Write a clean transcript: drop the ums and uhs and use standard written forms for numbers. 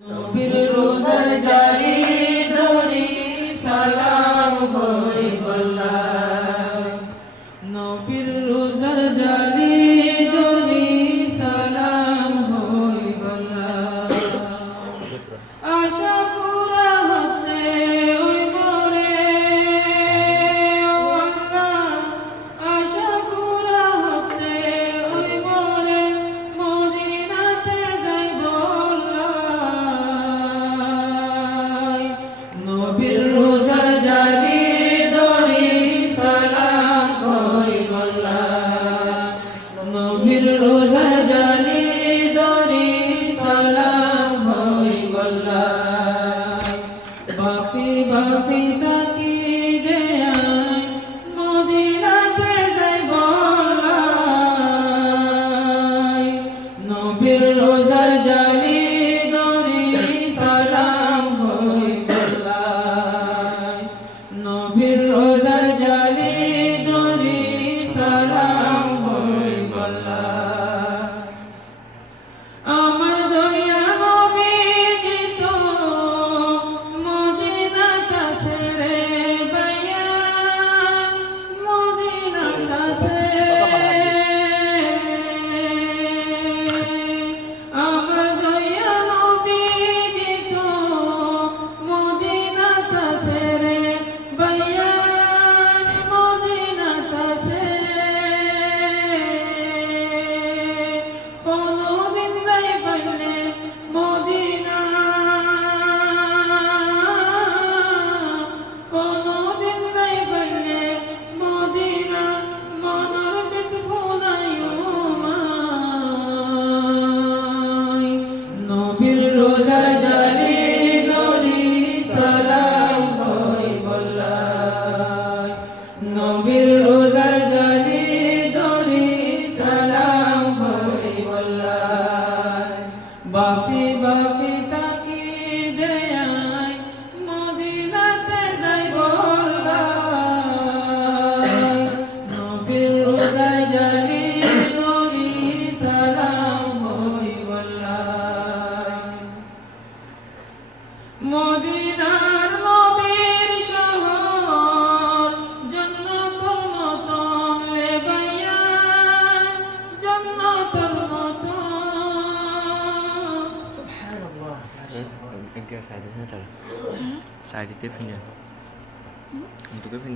নবীর রোজার জারি ধরি সালাম হই বল্লা নবীর রোজার জারি ধরি সালাম হই বল্লা আশা পুরা হতে ওই মোরে আল্লাহ আশা পুরা হতে ওই মোরে মদিনাতে যাইব নবীর রোজার জারি ধরি সালাম হই বল্লা নবীর রোজার জারি ধরি সালাম হই বল্লা বাফি বাফি তাকি দেয় মদিনাতে যাইব নবীর রোজার জারি ধরি সালাম হই নবীর রোজার জারি ধরি সালাম হই বল্লা আমার দয়া নবীজি তো মদিনাটা ছেড়ে বাইয়া মদিনাটা ছেড়ে আমার দয়া নবীজি তো মদিনাটা ছেড়ে বাইয়া মদিনাটা ছেড়ে কোনদিন যাই পাইলে মদিনা কোনদিন যাই পাইলে মদিনা মনের ভিত ফুলাইও মাই নবীর রোজার জারি ধরি সালাম হই বল্লা নবীর রোজার জারি ধরি সালাম হই বল্লা বাফি বাফি তাকি দেয় মদিনাতে যাইব নবীর রোজার জারি ধরি সালাম হই বল্লা মদিনার নবীর শহর জান্নাতুল মতন লে বাইয়া জান্নাতুল মতন সুবহানাল্লাহ Enggak, saya di sini. Saya di TV-nya. Untuk TV-nya.